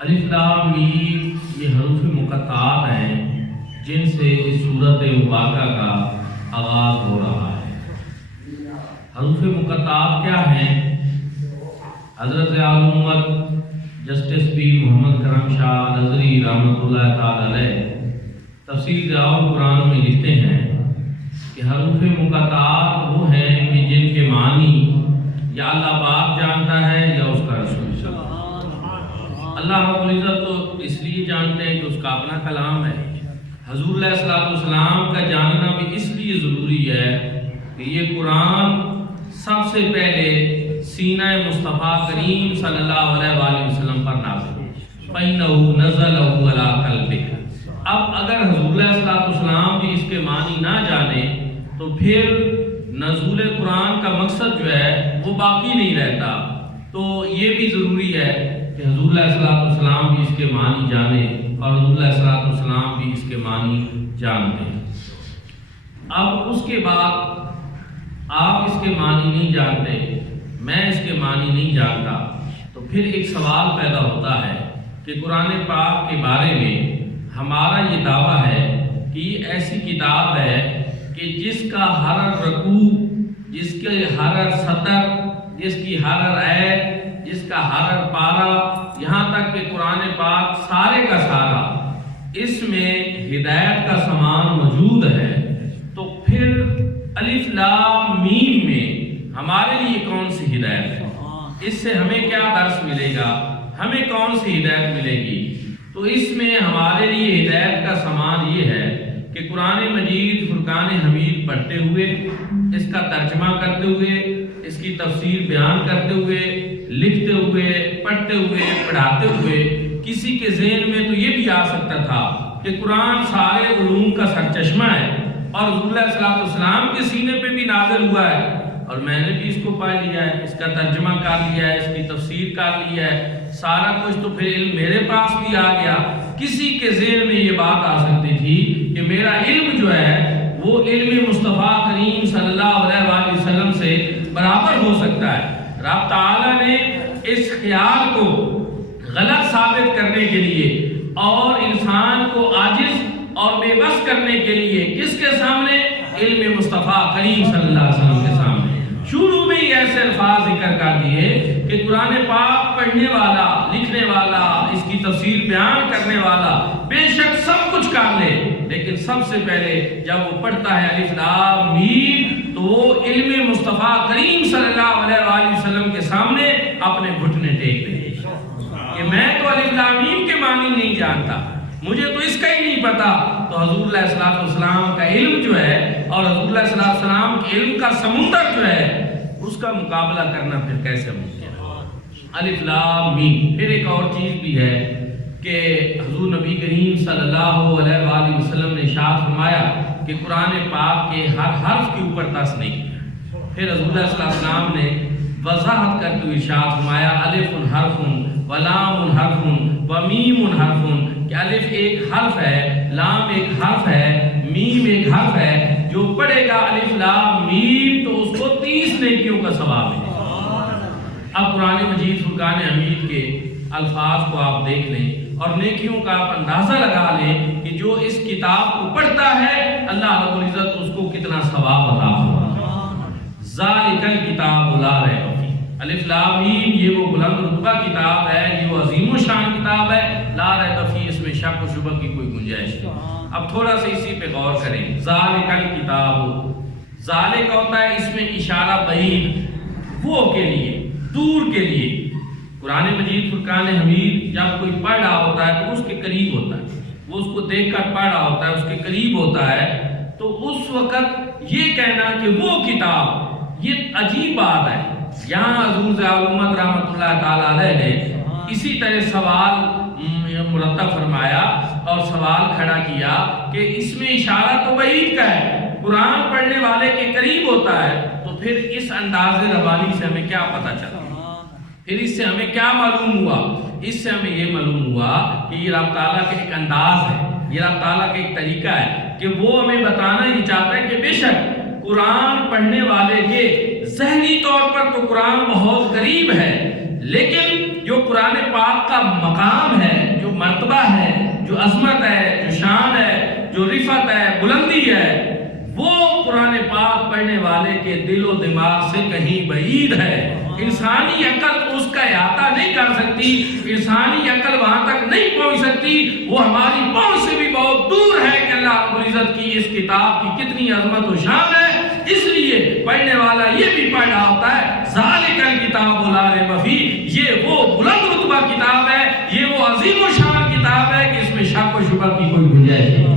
الف لام میم یہ حروف مقطعات ہیں جن سے اس صورت مبارکہ کا آغاز ہو رہا ہے۔ حروف مقطعات کیا ہیں؟ حضرت علامہ جسٹس پیر محمد کرم شاہ نظری رحمۃ اللہ تعالی علیہ تفسیر ضیاء القرآن میں لکھتے ہیں کہ حروف مقطعات وہ ہیں کہ جن کے معنی یا اللہ پاک جانتا ہے یا اس کا رسول۔ اللہ رب العزت تو اس لیے جانتے ہیں کہ اس کا اپنا کلام ہے۔ حضور علیہ الصلوۃ والسلام کا جاننا بھی اس لیے ضروری ہے کہ یہ قرآن سب سے پہلے سینہ مصطفیٰ کریم صلی اللہ علیہ وآلہ وسلم پر نازل ہوا۔ فَإِنَّهُ نَزَّلَهُ عَلَىٰ قَلْبِكَ۔ اب اگر حضور علیہ الصلوۃ والسلام بھی اس کے معنی نہ جانے تو پھر نزول قرآن کا مقصد جو ہے وہ باقی نہیں رہتا۔ تو یہ بھی ضروری ہے کہ حضور علیہ الصلوۃ والسلام بھی اس کے معنی جانے اور حضور علیہ الصلوۃ والسلام بھی اس کے معنی جانتے ہیں۔ اب اس کے بعد آپ اس کے معنی نہیں جانتے، میں اس کے معنی نہیں جانتا، تو پھر ایک سوال پیدا ہوتا ہے کہ قرآن پاک کے بارے میں ہمارا یہ دعویٰ ہے کہ یہ ایسی کتاب ہے کہ جس کا ہر رکوع، جس کے ہر سطر، جس کی ہر آیت، جس کا ہر پارہ، یہاں تک کہ قرآن پاک سارے کا سارا اس میں ہدایت کا سامان موجود ہے۔ تو پھر الف لام میم میں ہمارے لیے کون سی ہدایت ہے؟ اس سے ہمیں کیا درس ملے گا؟ ہمیں کون سی ہدایت ملے گی؟ تو اس میں ہمارے لیے ہدایت کا سامان یہ ہے کہ قرآن مجید فرقان حمید پڑھتے ہوئے، اس کا ترجمہ کرتے ہوئے، اس کی تفسیر بیان کرتے ہوئے، لکھتے ہوئے، پڑھتے ہوئے، پڑھاتے ہوئے کسی کے ذہن میں تو یہ بھی آ سکتا تھا کہ قرآن سارے علوم کا سرچشمہ ہے اور حضور علیہ الصلوۃ والسلام کے سینے پہ بھی نازل ہوا ہے اور میں نے بھی اس کو پڑھ لیا ہے، اس کا ترجمہ کر لیا ہے، اس کی تفسیر کر لیا ہے، سارا کچھ تو پھر علم میرے پاس بھی آ گیا۔ کسی کے ذہن میں یہ بات آ سکتی تھی کہ میرا علم جو ہے وہ علم مصطفیٰ کریم صلی اللہ علیہ وآلہ وسلم سے برابر ہو سکتا ہے۔ رب تعالیٰ نے اس خیال کو غلط ثابت کرنے کے لیے اور انسان کو عاجز اور بے بس کرنے کے لیے کس کے سامنے؟ علم مصطفیٰ کریم صلی اللہ علیہ وسلم کے سامنے شروع میں ہی ایسے الفاظ ذکر کر دیے کہ قرآن پاک پڑھنے والا، لکھنے والا، اس کی تفسیر بیان کرنے والا بے شک سب کچھ کر لے، لیکن سب سے پہلے جب وہ پڑھتا ہے الف لام میم تو وہ علم مصطفیٰ کریم صلی اللہ علیہ وآلہ وسلم کے سامنے اپنے گھٹنے ٹیک دے کہ میں تو الف لام میم کے معنی نہیں جانتا، مجھے تو اس کا ہی نہیں پتا۔ تو حضور علیہ الصلوۃ والسلام کا علم جو ہے اور حضور علیہ الصلوۃ والسلام کے علم کا سمندر جو ہے اس کا مقابلہ کرنا پھر کیسے ممکن ہے؟ الف لام میم۔ پھر ایک اور چیز بھی ہے کہ حضور نبی کریم صلی اللہ علیہ وآلہ وسلم نے ارشاد فرمایا کہ قرآن پاک کے ہر حرف کے اوپر دس نہیں ہے۔ پھر حضور علیہ الصلوۃ والسلام نے وضاحت کرتے ہوئے ارشاد فرمایا الف حرف ولام حرف ومیم حرف، کہ الف ایک حرف ہے، لام ایک حرف ہے، میم ایک حرف ہے، جو پڑھے گا الف لام میم تو اس کو 30 نیکیوں کا ثواب ہے۔ اب قرآن مجید فرقان حمید کے الفاظ کو آپ دیکھ لیں اور نیکیوں کا آپ اندازہ لگا لیں کہ جو اس کتاب کو پڑھتا ہے اللہ رب العزت اس کو کتنا ثواب عطا فرمائے۔ ذالک الکتاب لا ریب فیہ، الف لام میم یہ وہ بلند رتبہ کتاب ہے، یہ وہ عظیم و شان کتاب ہے، لا ریب فیہ، اس میں شک و شبہ کی کوئی گنجائش نہیں۔ اب تھوڑا سا اسی پہ غور کریں۔ ذالک الکتاب، ذالک ہوتا ہے اس میں اشارہ بعید، وہ کے لیے، دور کے لیے۔ قرآن مجید فرقان حمید جب کوئی پڑھ رہا ہوتا ہے تو اس کے قریب ہوتا ہے، وہ اس کو دیکھ کر پڑھ رہا ہوتا ہے، اس کے قریب ہوتا ہے، تو اس وقت یہ کہنا کہ وہ کتاب، یہ عجیب بات ہے۔ یہاں حضور ضیاء الامت رحمۃ اللہ تعالی علیہ نے اسی طرح سوال مرتب فرمایا اور سوال کھڑا کیا کہ اس میں اشارہ تو بعید کا ہے، قرآن پڑھنے والے کے قریب ہوتا ہے، تو پھر اس انداز ربانی سے ہمیں کیا پتہ چلا؟ پھر اس سے ہمیں کیا معلوم ہوا؟ اس سے ہمیں یہ معلوم ہوا کہ یہ رب تعالیٰ کا ایک انداز ہے، یہ رب تعالیٰ کا ایک طریقہ ہے کہ وہ ہمیں بتانا یہ چاہتا ہے کہ بے شک قرآن پڑھنے والے کے ذہنی طور پر تو قرآن بہت قریب ہے، لیکن جو قرآن پاک کا مقام ہے، جو مرتبہ ہے، جو عظمت ہے، جو شان ہے، جو رفعت ہے، بلندی ہے، وہ قرآن پاک پڑھنے والے کے دل و دماغ سے کہیں بعید ہے۔ انسانی عقل اس کا احاطہ نہیں کر سکتی، انسانی عقل وہاں تک نہیں پہنچ سکتی، وہ ہماری پہنچ سے بھی بہت دور ہے کہ اللہ رب العزت کی اس کتاب کی کتنی عظمت و شان ہے۔ اس لیے پڑھنے والا یہ بھی پڑھ رہا ہوتا ہے ذالک الکتاب لا ریب فیہ، یہ وہ بلند رتبہ کتاب ہے، یہ وہ عظیم و شان کتاب ہے کہ اس میں شک و شبہ کی کوئی گنجائش نہیں۔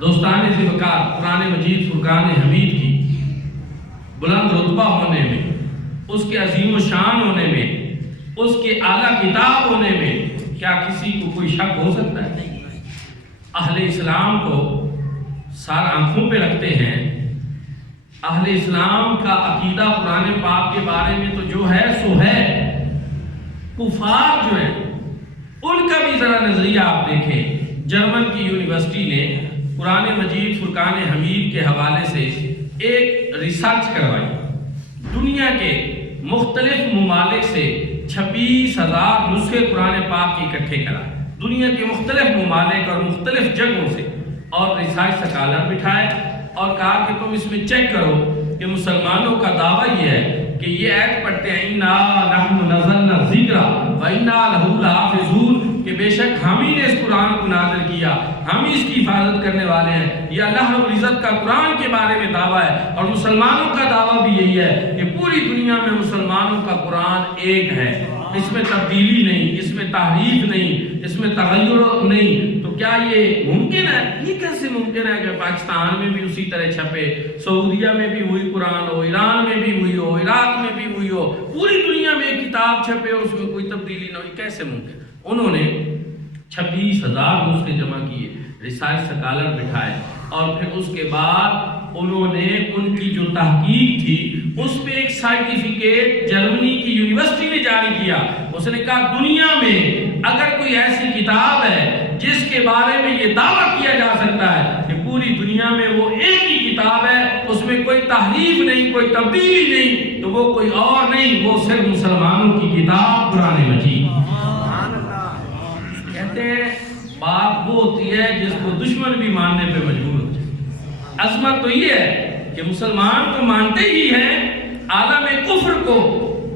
دوستان ذوالفقار، قرآن مجید فرقان حمید کی بلند رتبہ ہونے میں، اس کے عظیم و شان ہونے میں، اس کے اعلیٰ کتاب ہونے میں کیا کسی کو کوئی شک ہو سکتا ہے؟ اہل اسلام کو سار آنکھوں پہ رکھتے ہیں۔ اہل اسلام کا عقیدہ قرآن پاک کے بارے میں تو جو ہے سو ہے۔ کفار جو ہیں ان کا بھی ذرا نظریہ آپ دیکھیں۔ جرمن کی یونیورسٹی نے قرآن مجید فرقان حمید کے حوالے سے ایک ریسرچ کروائی، دنیا کے مختلف ممالک سے 26,000 نسخے قرآن پاک کے اکٹھے کرا، دنیا کے مختلف ممالک اور مختلف جگہوں سے، اور ریسرچ سکالر بٹھائے اور کہا کہ تم اس میں چیک کرو کہ مسلمانوں کا دعویٰ یہ ہے کہ یہ آیت پڑھتے ہیں اِنَّا نَحْنُ نَزَّلْنَا الذِّکْرَ وَإِنَّا لَهُ لَحَافِظُونَ، کہ بے شک ہم ہی نے اس قرآن کو نازل کیا، ہم ہی اس کی حفاظت کرنے والے ہیں۔ یہ اللہ رب العزت کا قرآن کے بارے میں دعویٰ ہے، اور مسلمانوں کا دعویٰ بھی یہی ہے کہ پوری دنیا میں مسلمانوں کا قرآن ایک ہے، اس میں تبدیلی نہیں، اس میں تحریف نہیں، اس میں تغیر نہیں۔ تو کیا یہ ممکن ہے؟ یہ کیسے ممکن ہے کہ پاکستان میں بھی اسی طرح چھپے، سعودیہ میں بھی وہی قرآن ہو، ایران میں بھی وہی ہو، عراق میں بھی وہی ہو، پوری دنیا میں ایک کتاب چھپے اور اس میں کوئی تبدیلی نہ ہو؟ کیسے ممکن؟ انہوں نے 26,000 نسخے جمع کیے، ریسرچ سکالر بٹھائے، اور پھر اس کے بعد انہوں نے ان کی جو تحقیق تھی اس پہ ایک سرٹیفکیٹ جرمنی کی یونیورسٹی نے جاری کیا۔ اس نے کہا دنیا میں اگر کوئی ایسی کتاب ہے جس کے بارے میں یہ دعویٰ کیا جا سکتا ہے کہ پوری دنیا میں وہ ایک ہی کتاب ہے، اس میں کوئی تحریف نہیں، کوئی تبدیلی نہیں، تو وہ کوئی اور نہیں، وہ صرف مسلمانوں کی کتاب قرآن مجید۔ کہتے ہیں بات وہ ہوتی ہے جس کو دشمن بھی ماننے پہ مجبور ہوتے ہیں۔ عظمت تو یہ ہے کہ مسلمان تو مانتے ہی ہیں، عالم کفر کو،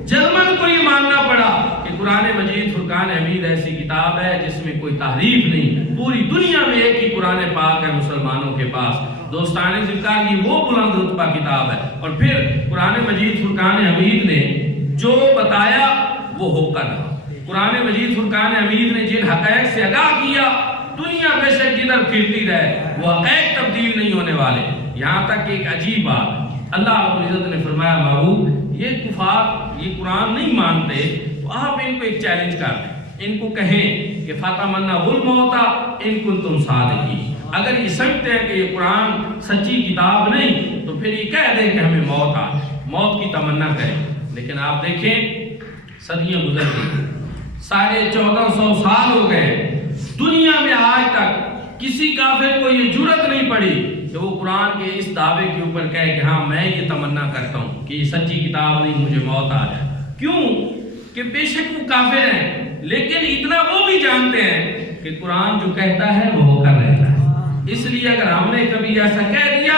جرمن کو یہ ماننا پڑا کہ قرآن مجید فرقان حمید ایسی کتاب ہے جس میں کوئی تحریف نہیں، پوری دنیا میں ایک ہی قرآن پاک ہے مسلمانوں کے پاس۔ دوستان ذوالفقار، یہ وہ بلند رتبہ کتاب ہے۔ اور پھر قرآن مجید فرقان حمید نے جو بتایا وہ ہو کر رہا۔ قرآن مجید فرقان حمید نے جن حقائق سے آگاہ کیا، دنیا بے شک جدھر پھرتی رہے وہ حقائق تبدیل نہیں ہونے والے۔ یہاں تک کہ ایک عجیب بات، اللہ رب العزت نے فرمایا محبوب یہ کفار یہ قرآن نہیں مانتے، تو آپ ان کو ایک چیلنج کر دیں، ان کو کہیں کہ فاتمنا الموت ان کنتم صادقین، اگر یہ سمجھتے ہیں کہ یہ قرآن سچی کتاب نہیں تو پھر یہ کہہ دیں کہ ہمیں موت آ جائے، موت کی تمنا کریں۔ لیکن آپ دیکھیں صدیاں گزر گئی، 1450 سال ہو گئے، دنیا میں آج تک کسی کافر کو یہ جرأت نہیں پڑی کہ وہ قرآن کے اس دعوے کے اوپر کہے کہ ہاں میں یہ تمنا کرتا ہوں کہ یہ سچی کتاب نہیں، مجھے موت آ جائے۔ کیوں؟ کہ بے شک وہ کافر ہیں، لیکن اتنا وہ بھی جانتے ہیں کہ قرآن جو کہتا ہے وہ ہو کر رہتا ہے۔ اس لیے اگر ہم نے کبھی ایسا کہہ دیا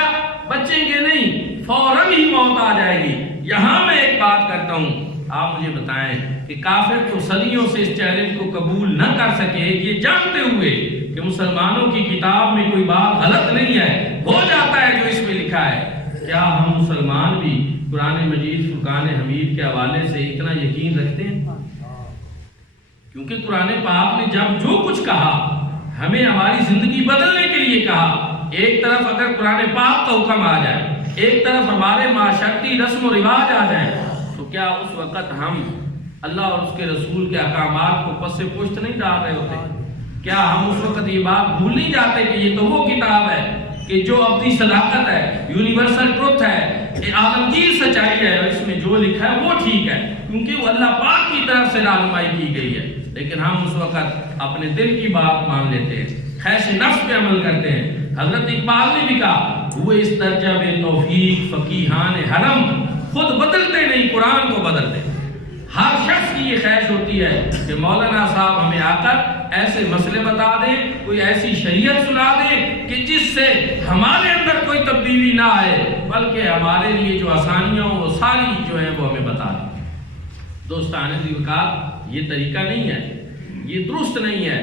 بچیں گے نہیں، فوراً ہی موت آ جائے گی۔ یہاں میں ایک بات کرتا ہوں، آپ مجھے بتائیں کہ کافر تو صدیوں سے اس چیلنج کو قبول نہ کر سکے، یہ جانتے ہوئے کہ مسلمانوں کی کتاب میں کوئی بات غلط نہیں ہے، ہو جاتا ہے جو اس میں لکھا ہے، کیا ہم مسلمان بھی قرآن مجید فرقان حمید کے حوالے سے اتنا یقین رکھتے ہیں؟ کیونکہ قرآن پاک نے جب جو کچھ کہا ہمیں ہماری زندگی بدلنے کے لیے کہا، ایک طرف اگر قرآن پاک کا حکم آ جائے، ایک طرف ہمارے معاشرتی رسم و رواج آ جائیں، تو کیا اس وقت ہم اللہ اور اس کے رسول کے احکامات کو پس سے پشت نہیں ڈال رہے ہوتے؟ کیا ہم اس وقت یہ بات بھول نہیں جاتے کہ یہ تو وہ کتاب ہے کہ جو اپنی صداقت ہے، یونیورسل ٹروتھ ہے، عالمگیر سچائی ہے، اور اس میں جو لکھا ہے وہ ٹھیک ہے کیونکہ وہ اللہ پاک کی طرف سے رہنمائی کی گئی ہے۔ لیکن ہم اس وقت اپنے دل کی بات مان لیتے ہیں، خیش نفس پہ عمل کرتے ہیں۔ حضرت اقبال نے بھی کہا ہوئے اس درجہ بے توفیق فقیہان حرم، خود بدلتے نہیں قرآن کو بدلتے۔ ہر شخص کی یہ خواہش ہوتی ہے کہ مولانا صاحب ہمیں آ کر ایسے مسئلے بتا دیں، کوئی ایسی شریعت سنا دیں کہ جس سے ہمارے اندر کوئی تبدیلی نہ آئے، بلکہ ہمارے لیے جو آسانیاں ہوں وہ ساری جو ہیں وہ ہمیں بتا دیں۔ دوستان وقار، یہ طریقہ نہیں ہے، یہ درست نہیں ہے۔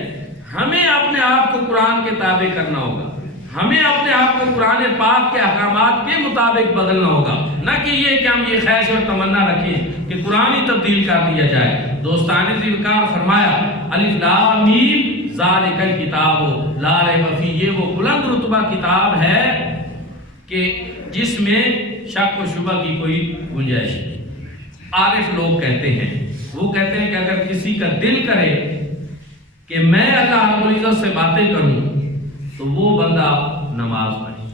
ہمیں اپنے آپ کو قرآن کے تابع کرنا ہوگا، ہمیں اپنے آپ کو قرآن پاک کے احکامات کے مطابق بدلنا ہوگا، نہ کہ یہ کہ ہم یہ خواہش اور تمنا رکھیں کہ قرآن ہی تبدیل کر دیا جائے۔ دوستان وقار، فرمایا الف لام میم ذالک الکتاب لا ریب فیہ، یہ وہ بلند رتبہ کتاب ہے کہ جس میں شک و شبہ کی کوئی گنجائش نہیں۔ عارف لوگ کہتے ہیں، وہ کہتے ہیں کہ اگر کسی کا دل کرے کہ میں اللہ رب العزت سے باتیں کروں تو وہ بندہ نماز پڑھے،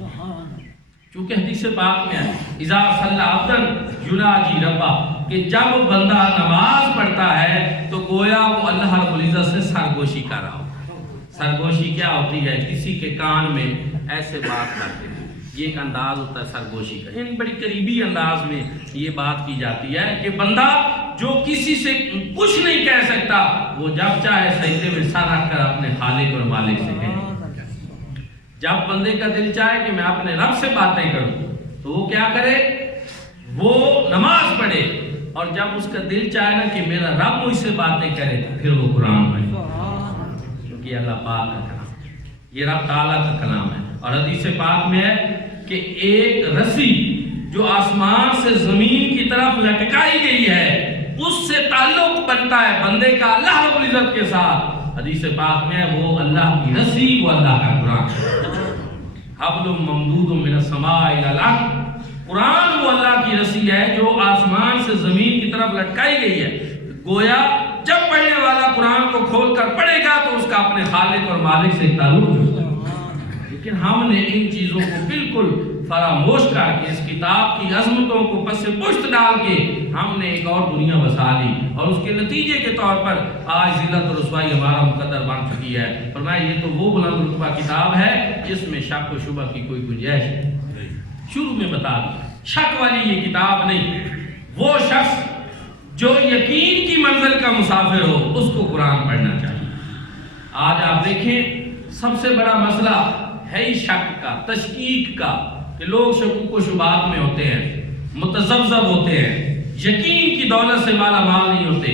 چونکہ حدیث پاک میں ہے اذا صلی عبد یناجی ربہ، کہ جب بندہ نماز پڑھتا ہے تو گویا وہ اللہ رب العزت سے سرگوشی کر رہا ہو۔ سرگوشی کیا ہوتی ہے؟ کسی کے کان میں ایسے بات کرتے ہیں، یہ ایک انداز ہوتا ہے سرگوشی کا، یعنی بڑی قریبی انداز میں یہ بات کی جاتی ہے کہ بندہ جو کسی سے کچھ نہیں کہہ سکتا وہ جب چاہے سجدے میں سر رکھ کر اپنے خالق اور مالک سے کہے۔ جب بندے کا دل چاہے کہ میں اپنے رب سے باتیں کروں تو وہ کیا کرے؟ وہ نماز پڑھے، اور جب اس کا دل چاہے نا کہ میرا رب مجھ سے باتیں کرے پھر وہ قرآن پڑھے، کیونکہ اللہ پاک کا کلام، یہ رب تعالیٰ کا کلام ہے۔ اور حدیث پاک میں ہے کہ ایک رسی جو آسمان سے زمین کی طرف لٹکائی گئی ہے اس سے تعلق بنتا ہے بندے کا اللہ رب العزت کے ساتھ۔ حدیث پاک میں ہے وہ اللہ کی رسی، وہ اللہ کا قرآن، حبل ممدود من السماء الی الارض، قرآن وہ اللہ کی رسی ہے جو آسمان سے زمین کی طرف لٹکائی گئی ہے۔ گویا جب پڑھنے والا قرآن کو کھول کر پڑھے گا تو اس کا اپنے خالق اور مالک سے تعلق ہوگا، لیکن ہم نے ان چیزوں کو بالکل فراموش کر کے اس کتاب کی عظمتوں کو پس پشت ڈال کے ہم نے ایک اور دنیا بسا لی، اور اس کے نتیجے کے طور پر آج ذلت اور رسوائی ہمارا مقدر بن چکی ہے۔ فرمایا یہ تو وہ بلند رتبہ کتاب ہے جس میں شک و شبہ کی کوئی گنجائش نہیں۔ شروع میں بتا دیا شک والی یہ کتاب نہیں، وہ شخص جو یقین کی منزل کا مسافر ہو اس کو قرآن پڑھنا چاہیے۔ آج آپ دیکھیں سب سے بڑا مسئلہ ہے ہی شک کا، تشکیک کا، کہ لوگ شکوک و شبہات میں ہوتے ہیں، متذبذب ہوتے ہیں، یقین کی دولت سے مالا مال نہیں ہوتے۔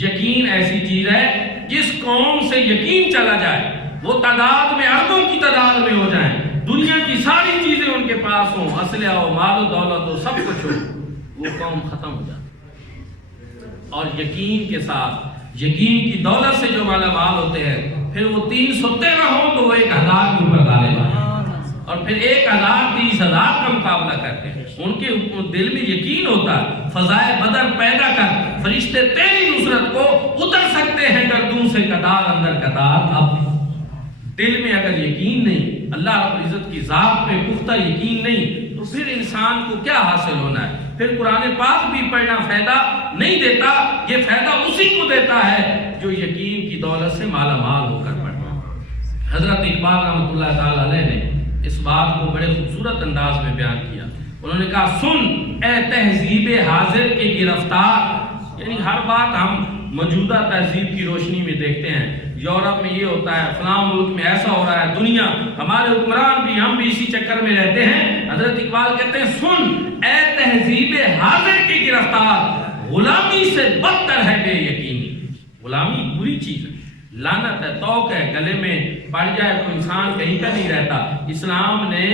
یقین ایسی چیز ہے جس قوم سے یقین چلا جائے وہ تعداد میں اربوں کی تعداد میں ہو جائیں، دنیا کی ساری چیزیں ان کے پاس ہوں، اسلحہ ہو، مال و دولت ہو، سب کچھ ہو، وہ قوم ختم ہو جاتی۔ اور یقین کے ساتھ، یقین کی دولت سے جو مالا مال ہوتے ہیں، پھر وہ 313 ہوں تو وہ 1000 کے اوپر غالب آئے، اور پھر 1000 30,000 کا مقابلہ کرتے ہیں۔ ان کے دل میں یقین ہوتا ہے فضائے بدر پیدا کر فرشتے تیری نصرت کو اتر سکتے ہیں گردوں سے قطار اندر قطار۔ اب دل میں اگر یقین نہیں، اللہ رب العزت کی ذات پہ پختہ یقین نہیں، تو پھر انسان کو کیا حاصل ہونا ہے؟ پھر قرآن پاک بھی پڑھنا فائدہ نہیں دیتا، یہ فائدہ اسی کو دیتا ہے جو یقین کی دولت سے مالا مال ہو کر پڑھنا۔ حضرت اقبال رحمۃ اللہ تعالی علیہ نے اس بات کو بڑے خوبصورت انداز میں بیان کیا۔ انہوں نے کہا سن اے تہذیب حاضر کے گرفتار، یعنی ہر بات ہم موجودہ تہذیب کی روشنی میں دیکھتے ہیں، یورپ میں یہ ہوتا ہے، فلاں ملک میں ایسا ہو رہا ہے، دنیا ہمارے حکمران بھی، ہم بھی اسی چکر میں رہتے ہیں۔ حضرت اقبال کہتے ہیں سن اے تہذیب حاضر کے گرفتار، غلامی سے بدتر ہے بے یقینی۔ غلامی بری چیز ہے، لعنت ہے، توق ہے، گلے میں پڑ جائے تو انسان کہیں کا نہیں رہتا۔ اسلام نے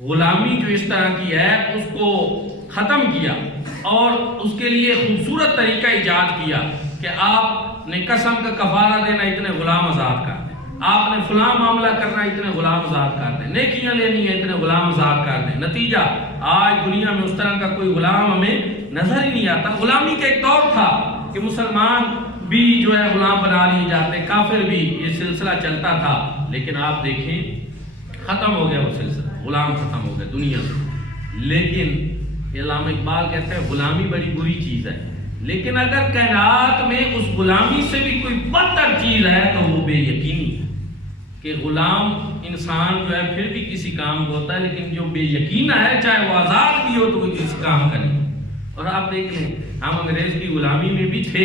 غلامی جو اس طرح کی ہے اس کو ختم کیا، اور اس کے لیے خوبصورت طریقہ ایجاد کیا کہ آپ نے قسم کا کفارہ دینا، اتنے غلام آزاد کر دیں، آپ نے فلاں معاملہ کرنا، اتنے غلام آزاد کر دیں، نیکیاں لینی ہیں، اتنے غلام آزاد کر دیں۔ نتیجہ آج دنیا میں اس طرح کا کوئی غلام ہمیں نظر ہی نہیں آتا۔ غلامی کا ایک دور تھا کہ مسلمان بھی جو ہے غلام بنا لیے جاتے، کافر بھی، یہ سلسلہ چلتا تھا، لیکن آپ دیکھیں ختم ہو گیا وہ سلسلہ، غلام ختم ہو گیا دنیا سے۔ لیکن علامہ اقبال کہتے ہیں غلامی بڑی بری چیز ہے، لیکن اگر کائنات میں اس غلامی سے بھی کوئی بدتر چیز ہے تو وہ بے یقینی ہے، کہ غلام انسان جو ہے پھر بھی کسی کام کو ہوتا ہے، لیکن جو بے یقینہ ہے چاہے وہ آزاد بھی ہو تو وہ کسی کام کا نہیں۔ اور آپ دیکھ لیں ہم انگریز کی غلامی میں بھی تھے،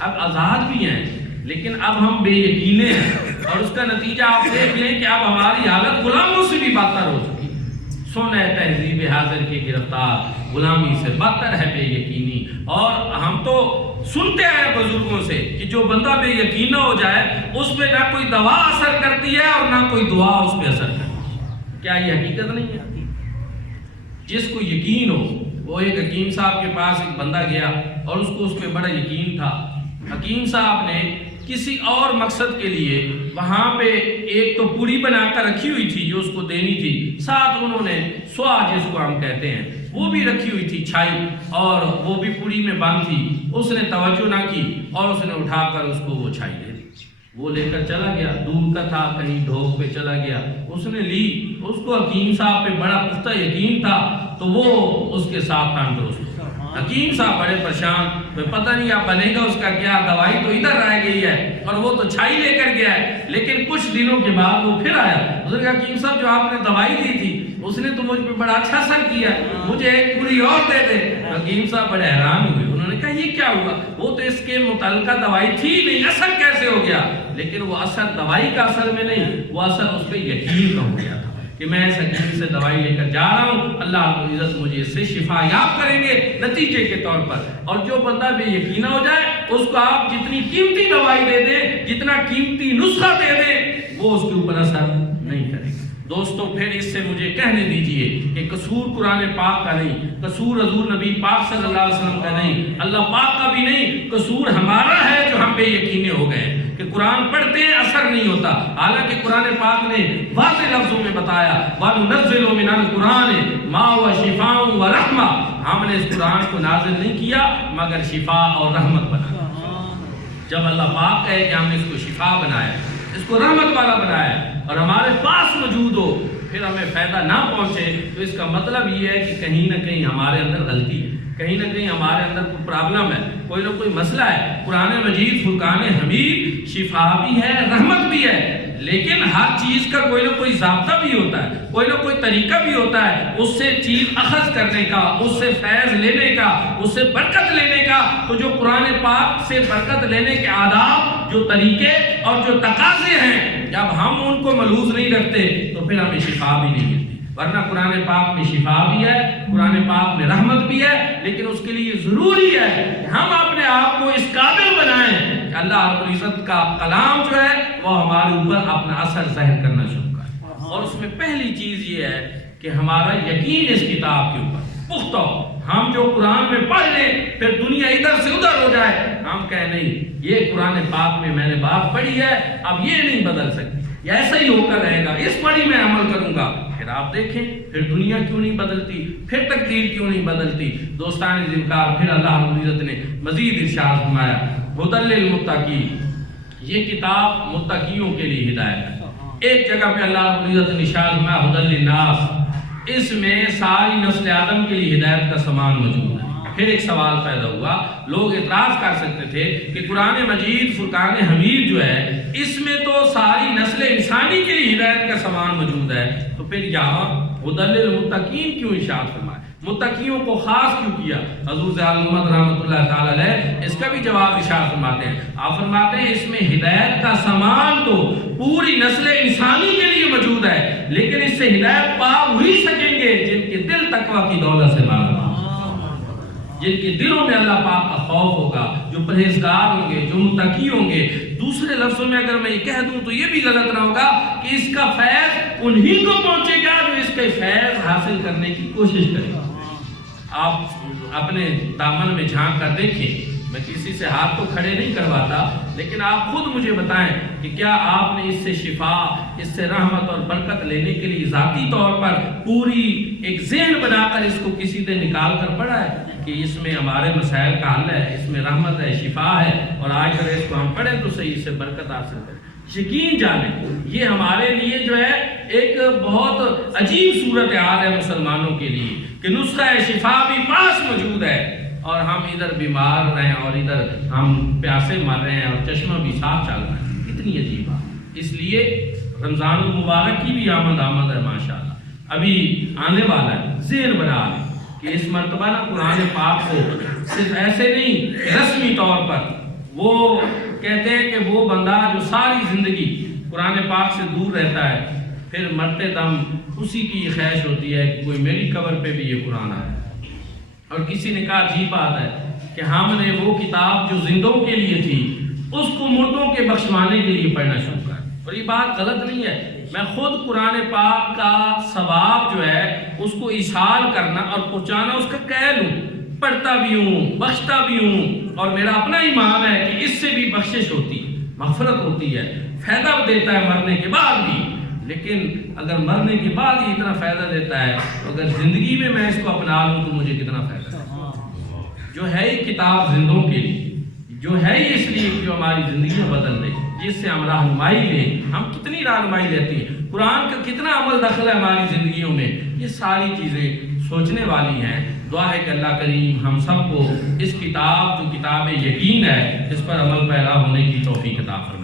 اب آزاد بھی ہیں، لیکن اب ہم بے یقینے ہیں، اور اس کا نتیجہ آپ دیکھ لیں کہ اب ہماری حالت غلاموں سے بھی بدتر ہو چکی ہے۔ سونا تہذیب حاضر کی گرفتار غلامی سے بدتر ہے بے یقینی۔ اور ہم تو سنتے ہیں بزرگوں سے کہ جو بندہ بے یقین ہو جائے اس پہ نہ کوئی دوا اثر کرتی ہے اور نہ کوئی دعا اس پہ اثر کرتی ہے۔ کیا یہ حقیقت نہیں ہے؟ جس کو یقین ہو، وہ ایک حکیم صاحب کے پاس ایک بندہ گیا اور اس کو اس پہ بڑا یقین تھا۔ حکیم صاحب نے کسی اور مقصد کے لیے وہاں پہ ایک تو پوری بنا کر رکھی ہوئی تھی جو اس کو دینی تھی، ساتھ انہوں نے سوا جس کو ہم کہتے ہیں وہ بھی رکھی ہوئی تھی چھائی، اور وہ بھی پوری میں بند تھی۔ اس نے توجہ نہ کی اور اس نے اٹھا کر اس کو وہ چھائی دے دی۔ وہ لے کر چلا گیا، دور کا تھا، کہیں ڈھوک پہ چلا گیا، اس نے لی، اس کو حکیم صاحب پہ بڑا پختہ یقین تھا تو وہ اس کے ساتھ تندرست۔ حکیم صاحب بڑے پریشان، پتہ نہیں اب بنے گا اس کا کیا، دوائی تو ادھر رہ گئی ہے اور وہ تو چھائی لے کر گیا ہے۔ لیکن کچھ دنوں کے بعد وہ پھر آیا، اس نے کہا حکیم صاحب جو آپ نے دوائی دی تھی اس نے تو مجھ پہ بڑا اچھا اثر کیا، مجھے ایک پوری اور دے دے۔ حکیم صاحب بڑے حیران ہوئے، انہوں نے کہا یہ کیا ہوا، وہ تو اس کے متعلقہ دوائی تھی نہیں، اثر کیسے ہو گیا؟ لیکن وہ اثر دوائی کا اثر میں نہیں، وہ اثر اس پہ یقین کا ہو گیا تھا کہ میں اس حکیم سے دوائی لے کر جا رہا ہوں، اللہ رب العزت مجھے اس سے شفا یاب کریں گے نتیجے کے طور پر۔ اور جو بندہ بے یقینہ ہو جائے اس کو آپ جتنی قیمتی دوائی دے دیں، جتنا قیمتی نسخہ دے دیں، وہ اس کے اوپر اثر نہیں کرے گا۔ دوستو پھر اس سے مجھے کہنے دیجئے کہ قصور قرآن پاک کا نہیں، قصور حضور نبی پاک صلی اللہ علیہ وسلم کا نہیں، اللہ پاک کا بھی نہیں، قصور ہمارا ہے جو ہم بے یقینے ہو گئے کہ قرآن پڑھتے ہیں اثر نہیں ہوتا۔ حالانکہ قرآن پاک نے واضح لفظوں میں بتایا وَنُنَزِّلُ مِنَ الْقُرْآنِ مَا هُوَ شِفَاءٌ وَرَحْمَةٌ، ہم نے اس قرآن کو نازل نہیں کیا مگر شفا اور رحمت بنایا۔ جب اللہ پاک کہے کہ ہم نے اس کو شفا بنایا، اس کو رحمت والا بنایا اور ہمارے پاس موجود ہو، پھر ہمیں فائدہ نہ پہنچے، تو اس کا مطلب یہ ہے کہ کہیں نہ کہیں ہمارے اندر غلطی ہے، کہیں نہ کہیں ہمارے اندر کوئی پرابلم ہے، کوئی نہ کوئی مسئلہ ہے۔ قرآن مجید فرقان حمید شفا بھی ہے، رحمت بھی ہے، لیکن ہر چیز کا کوئی نہ کوئی ضابطہ بھی ہوتا ہے، کوئی نہ کوئی طریقہ بھی ہوتا ہے اس سے چیز اخذ کرنے کا، اس سے فیض لینے کا، اس سے برکت لینے کا۔ تو جو قرآن پاک سے برکت لینے کے آداب، جو طریقے اور جو تقاضے ہیں، جب ہم ان کو ملحوظ نہیں رکھتے تو پھر ہمیں شفا بھی نہیں ملتی۔ ورنہ قرآن پاک میں شفا بھی ہے، قرآن پاک میں رحمت بھی ہے، لیکن اس کے لیے ضروری ہے کہ ہم اپنے آپ کو اس قابل بنائیں کہ اللہ رب العزت کا کلام جو ہے وہ ہمارے اوپر اپنا اثر ظاہر کرنا شروع کرے۔ اور اس میں پہلی چیز یہ ہے کہ ہمارا یقین اس کتاب کے اوپر پختہ ہو۔ ہم جو قرآن میں پڑھ لیں پھر دنیا ادھر سے ادھر ہو جائے، ہم کہیں نہیں یہ قرآن پاک میں نے بات پڑھی ہے، اب یہ نہیں بدل سکتی، یہ ایسا ہی ہو کر رہے گا، اس پر ہی میں عمل کروں گا۔ پھر آپ دیکھیں پھر دنیا کیوں نہیں بدلتی، پھر تقدیر کیوں نہیں بدلتی۔ دوستان ذمکار پھر اللہ رب العزت نے مزید ارشاد فرمایا ھدی للمتقین، یہ کتاب متقیوں کے لیے ہدایت ہے۔ ایک جگہ پہ اللہ رب العزت نے ارشاد فرمایا ھدی للناس، اس میں ساری نسل آدم کے لیے ہدایت کا سامان موجود ہے۔ پھر ایک سوال پیدا ہوا، لوگ اعتراض کر سکتے تھے کہ قرآن مجید فرقان حمید جو ہے اس میں تو ساری نسل انسانی کے لیے ہدایت کا سامان موجود ہے، تو پھر یہاں ھدی للمتقین کیوں ارشاد فرمایا، متقیوں کو خاص کیوں کیا؟ حضور ذی الامت رحمۃ اللہ تعالی علیہ اس کا بھی جواب ارشاد فرماتے ہیں، آپ فرماتے ہیں اس میں ہدایت کا سامان تو پوری نسل انسانی کے لیے موجود ہے، لیکن اس سے ہدایت پا وہی سکیں گے جن کے دل تقوی کی دولت سے مالا مال، جن کے دلوں میں اللہ پاک کا خوف ہوگا، جو پرہیزگار ہوں گے، جو متقی ہوں گے۔ دوسرے لفظوں میں اگر میں یہ کہہ دوں تو یہ بھی غلط نہ ہوگا کہ اس کا فیض انہی کو پہنچے گا جو اس کے فیض حاصل کرنے کی کوشش کریں۔ آپ اپنے دامن میں جھانک کر دیکھیں، میں کسی سے ہاتھ تو کھڑے نہیں کرواتا، لیکن آپ خود مجھے بتائیں کہ کیا آپ نے اس سے شفا، اس سے رحمت اور برکت لینے کے لیے ذاتی طور پر پوری ایک ذہن بنا کر اس کو کسی دن نکال کر پڑھا ہے کہ اس میں ہمارے مسائل کا حل ہے، اس میں رحمت ہے، شفا ہے، اور آج اگر اس کو ہم پڑھیں تو صحیح سے برکت حاصل کریں؟ یقین جانیں یہ ہمارے لیے جو ہے ایک بہت عجیب صورتحال ہے مسلمانوں کے لیے کہ نسخہ شفا بھی پاس موجود ہے اور ہم ادھر بیمار رہے ہیں اور ادھر ہم پیاسے مر رہے ہیں اور چشمہ بھی صاف چل رہا ہے۔ کتنی عجیب بات۔ اس لیے رمضان المبارک کی بھی آمد ہے ماشاءاللہ، ابھی آنے والا ہے، ذہن بنا لیں کہ اس مرتبہ نا قرآن پاک کو صرف ایسے نہیں رسمی طور پر وہ کہتے ہیں کہ وہ بندہ جو ساری زندگی قرآن پاک سے دور رہتا ہے، پھر مرتے دم اسی کی یہ خواہش ہوتی ہے کہ کوئی میری قبر پہ بھی یہ قرآن آئے۔ اور کسی نے کہا عجیب بات ہے کہ ہم نے وہ کتاب جو زندوں کے لیے تھی اس کو مردوں کے بخشوانے کے لیے پڑھنا شروع کر، اور یہ بات غلط نہیں ہے۔ میں خود قرآن پاک کا ثواب جو ہے اس کو ایصال کرنا اور پہنچانا اس کا قائل ہوں، پڑھتا بھی ہوں، بخشتا بھی ہوں، اور میرا اپنا ایمان ہے کہ اس سے بھی بخشش ہوتی ہے، مغفرت ہوتی ہے، فائدہ دیتا ہے مرنے کے بعد بھی۔ لیکن اگر مرنے کے بعد یہ اتنا فائدہ دیتا ہے تو اگر زندگی میں اس کو اپنا لوں تو مجھے کتنا فائدہ ہے۔ جو ہے یہ کتاب زندوں کے لیے، جو ہے یہ اس لیے کہ جو ہماری زندگیاں بدل دے، جس سے ہم رہنمائی لیں۔ ہم کتنی رہنمائی لیتی ہیں، قرآن کا کتنا عمل دخل ہے ہماری زندگیوں میں، یہ ساری چیزیں سوچنے والی ہیں۔ دعا ہے کہ اللہ کریم ہم سب کو اس کتاب جو کتاب یقین ہے اس پر عمل پیرا ہونے کی توفیق عطا فرمائے۔